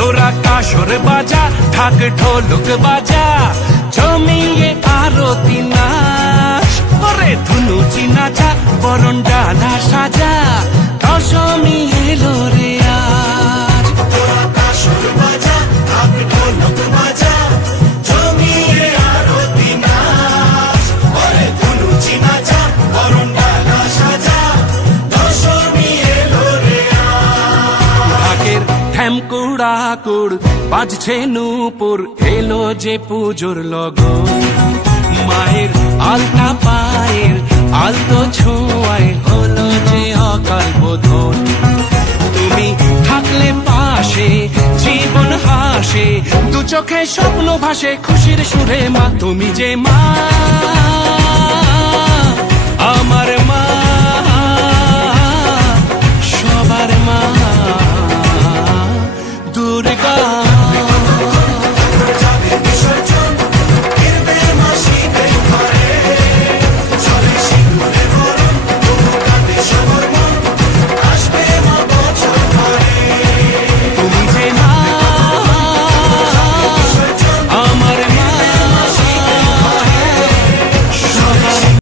তোরা কাসর বাজা, ঢাক ঢোলক বাজা, জমিয়ে আরতি নাচ। ওরে ধুনুচি নাচা, বরণ ডালা সাজা, দশমী এলো রে আজ। তোরা কাসর বাজা, ঢাক ঢোলক বাজা, জমিয়ে আরতি নাচ। ওরে ধুনুচি নাচা, বরণ ডালা সাজা, দশমী এলো রে আজ। ঢাকের ঠ্যামকুড়া কুড় বাজছে নূপুর, এলো যে পুজোর লগন। মায়ের আলতা পায়ের আলতো ছোঁয়ায় হলো যে অকাল বোধন। তুমি থাকলে পাশে জীবন হাসে, দু চোখে স্বপ্ন ভাসে খুশির সুরে মা। তুমি যে মা, আমার মা, সবার মা।